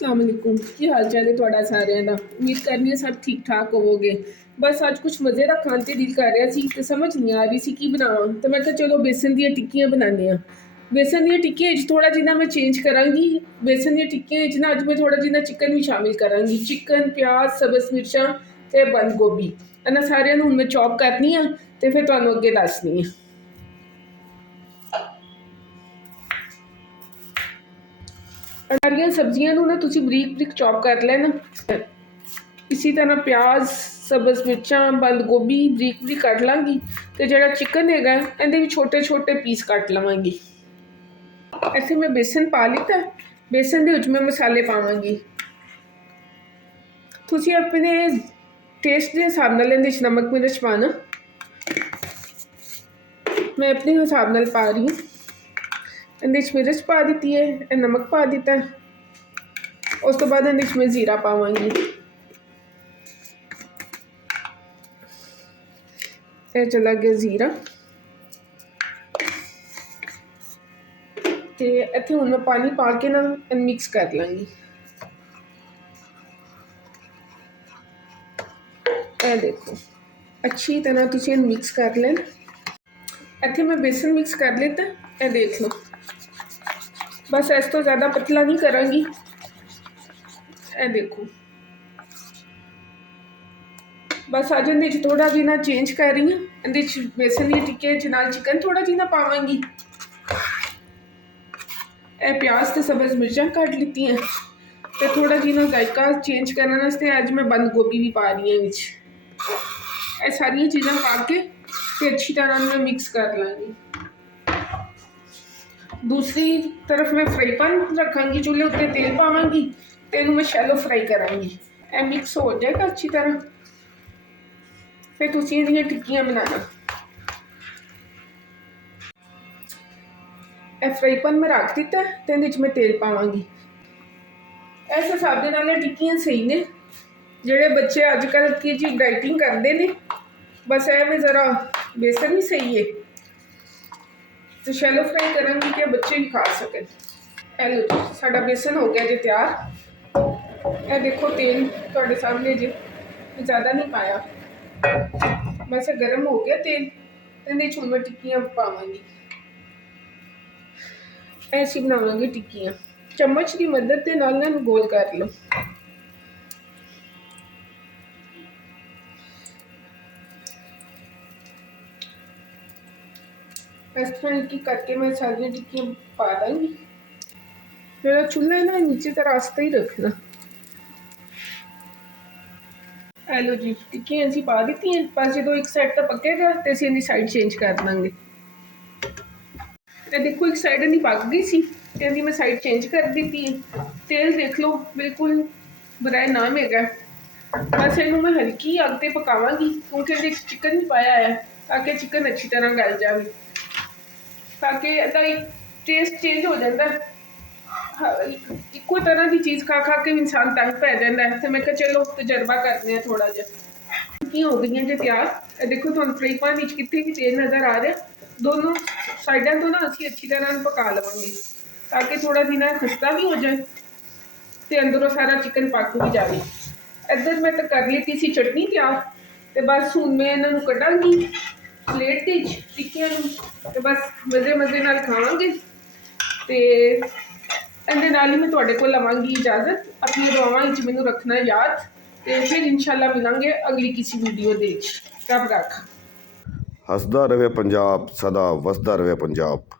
अस्सलाम वालेकुम की हाल चाल है ਤੁਹਾਡਾ ਸਾਰਿਆਂ ਦਾ। ਉਮੀਦ ਕਰਨੀ ਹੈ ਸਭ ਠੀਕ ਠਾਕ ਹੋਵੋਗੇ। ਬਸ ਅੱਜ ਕੁਝ ਮਜ਼ੇ ਦਾ ਖਾਣ ਤੇ ਦਿਲ ਕਰ ਰਿਹਾ ਸੀ ਤੇ ਸਮਝ ਨਹੀਂ ਆ ਰਹੀ ਸੀ ਕੀ ਬਣਾਵਾਂ ਤੇ ਮੈਂ ਕਿਹਾ ਚਲੋ ਬੇਸਨ ਦੀਆਂ ਟਿੱਕੀਆਂ ਬਣਾਉਂਦੇ ਹਾਂ। ਬੇਸਨ ਦੀਆਂ ਟਿੱਕੀਆਂ ਵਿੱਚ ਥੋੜਾ ਜਿਹਾ ਮੈਂ ਚੇਂਜ ਕਰਾਂਗੀ। ਬੇਸਨ ਦੀਆਂ ਟਿੱਕੀਆਂ ਵਿੱਚ ਨਾ ਅੱਜ ਮੈਂ ਥੋੜਾ ਜਿਹਾ ਚਿਕਨ ਵੀ ਸ਼ਾਮਿਲ ਕਰਾਂਗੀ। ਚਿਕਨ, ਪਿਆਜ਼, ਸਬਜ਼ ਮਿਰਚਾਂ ਤੇ ਬੰਦ ਗੋਭੀ ਇਹਨਾਂ ਸਾਰਿਆਂ ਨੂੰ ਹੁਣ ਮੈਂ ਚੌਪ ਕਰਨੀ ਆ ਤੇ ਫਿਰ ਤੁਹਾਨੂੰ ਅੱਗੇ ਦੱਸਣੀ ਆ। सारिया सब्जियां ना तुसी बरीक बरीक चॉप कर लेना। इसी तरह प्याज, सब्ज़ मिर्चां, बंद गोभी बरीक बरीक कट लाँगी तो जो चिकन है इहदे भी छोटे छोटे पीस कट लवांगी। ऐसे मैं बेसन पा लिता। बेसन के मैं मसाले पावांगी। तुसी अपने टेस्ट के हिसाब नाल इहदे च नमक मिर्च पाना। मैं अपने हिसाब नाल पा रही हूँ। इहदे च मिर्च पा दी है, नमक पा दिता है। उस तो बाद इहदे च मैं जीरा पावांगी। यह चला गया जीरा ते इत्थे हुण मैं पानी पा के ना मिक्स कर लाँगी। यह देखो अच्छी तरह तुसीं मिक्स कर लेना। इत्थे मैं बेसन मिक्स कर लेता। यह देख लो बस इस तो ज़्यादा पतला नहीं करांगी। यह देखो बस अज इहदे च थोड़ा जिहा चेंज कर रही हूँ। इहदे च बेसन दी टिक्के च नाल चिकन थोड़ा जिहा पावांगी। यह प्याज ते सब्ज़ मिर्चां कट लित्ती हैं ते थोड़ा जिहा जायका चेंज करने वास्ते अज मैं बंद गोभी भी पा रही हूँ विच। यह सारिया चीज़ां पा के ते अच्छी तरह मैं मिक्स कर लाँगी। दूसरी तरफ मैं फ्राई पैन रखांगी, चूल्हे उत्ते तेल पावांगी ते इहनूं मैं शैलो फ्राई करांगी। यह मिक्स हो जाएगा अच्छी तरह। फिर तुसीं इहदियां टिक्कियां बनाना। यह फ्राई पैन मैं रख दिता ते इहदे च मैं तेल पावांगी। इस हिसाब दे नाल टिक्कियां सही ने। जिहड़े बच्चे अजकल की जी डाइटिंग करते हैं बस यह मैं ज़रा बेसन ही सही है तो शैलो फ्राई करांगी कि बच्चे भी खा सकें। ए लो जी साडा बेसन हो गया जी तैयार। यह देखो तेल तुहाडे सामने जी ज़्यादा नहीं पाया। बस गर्म हो गया तेल। इहदे च मैं टिक्कियां पावांगी। ऐसी बनावांगी टिक्कियां। चम्मच की मदद के नाल ना गोल कर लो। इस तरह की करके मैं सारी टिक्कियां पा दूँगी। मेरा चूल्हा है ना नीचे का रास्ता ही रखना। हेलो जी टिक्कियां असीं पा दी हैं। बस जो एक साइड तो पकेगा तो असीं इहदी साइड चेंज कर देंगे। देखो एक साइड इहदी पक गई सी ते इहदी मैं साइड चेंज कर दी है। तेल देख लो बिल्कुल बराए नाम है। बस इनू मैं हल्की अग ते पकावांगी क्योंकि इहदे चिकन भी पाया है ताकि चिकन अच्छी तरह गल जाए, ताकि इसका टेस्ट चेंज हो जाता है। इक्को तरह की चीज़ खा खा के इंसान तंग पै जाता है। तो मैं कहा चलो तजर्बा करते हैं थोड़ा जिहा। टिक्कियां हो गई जो तैयार। देखो तुहानूं फ्राई पैन कितने भी तेल नज़र आ रहा। दोनों साइडों तो ना असीं अच्छी तरह पका लवांगे ताकि थोड़ा जिहा खस्ता भी हो जाए तो अंदरों सारा चिकन पक भी जाए। इधर मैं तो कर ली सी चटनी तैयार तो बस हुण मैं इन्हों कढ़ांगी प्लेट टिक्कियां तो बस मज़े मज़े नाल खावांगे। तो इहदे नाल ही मैं तुहाडे कोल लवांगी इजाज़त। अपनी दुआवां विच मैनूं रखना याद। तो फिर इंशाअल्लाह मिलांगे अगली किसी वीडियो दे। रब रखा। हसदा रहे पंजाब, सदा वसदा रहे पंजाब।